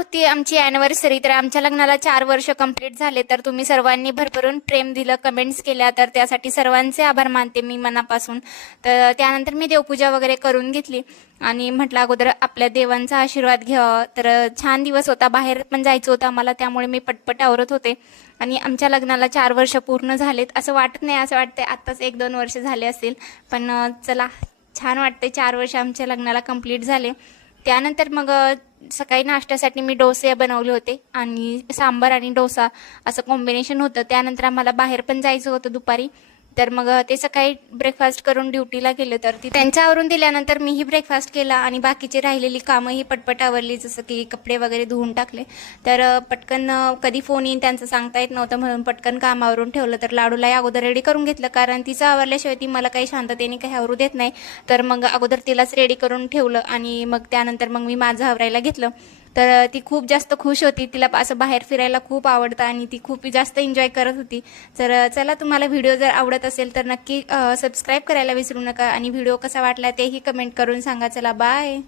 होती आमची अॅनिव्हर्सरी, तर आमच्या लग्नाला 4 वर्ष कंप्लीट झाले. तर तुम्ही सर्वांनी भरभरून प्रेम दिलं, कमेंट्स केल्या, तर त्यासाठी सर्वांचे आभार मानते मी मनापासून. तर त्यानंतर मी देवपूजा वगैरे करून घेतली आणि म्हटलं अगोदर आपल्या देवांचा आशीर्वाद घ्यावा. तर छान दिवस होता, बाहेर पण जायचं होतं आम्हाला, त्यामुळे मी पटपट आवरत होते. आणि आमच्या लग्नाला 4 वर्ष पूर्ण झालेत. असं वाटत नाही, असं वाटतंय आत्ताच 1-2 वर्ष झाले असतील. पण चला, छान वाटते, 4 वर्ष आमच्या लग्नाला कंप्लीट झाले. त्यानंतर मग सकाळी नाश्त्यासाठी मी डोसे बनवले होते आणि सांबार आणि डोसा असं कॉम्बिनेशन होतं. त्यानंतर आम्हाला बाहेर पण जायचं होतं दुपारी. तर मग ते सकाळी ब्रेकफास्ट करून ड्युटीला गेले. तर ती त्यांच्यावरून दिल्यानंतर मीही ब्रेकफास्ट केला आणि बाकीची राहिलेली कामंही पटपट आवरली, जसं की कपडे वगैरे धुवून टाकले. तर पटकन कधी फोन येईन त्यांचं सांगता येत नव्हतं, म्हणून पटकन कामावरून ठेवलं. तर लाडूलाही अगोदर रेडी करून घेतलं, कारण तिचं आवरल्याशिवाय ती मला काही शांततेने काही आवरू देत नाही. तर मग अगोदर तिलाच रेडी करून ठेवलं आणि मग त्यानंतर मग मी माझं आवरायला घेतलं. तर ती खूप जास्त खुश होती, तिला असं बाहेर फिरायला खूप आवडतं आणि ती खूप जास्त एन्जॉय करत होती. तर चला, तुम्हाला व्हिडिओ जर आवडत असेल तर नक्की सबस्क्राईब करायला विसरू नका आणि व्हिडिओ कसा वाटला तेही कमेंट करून सांगा. चला, बाय.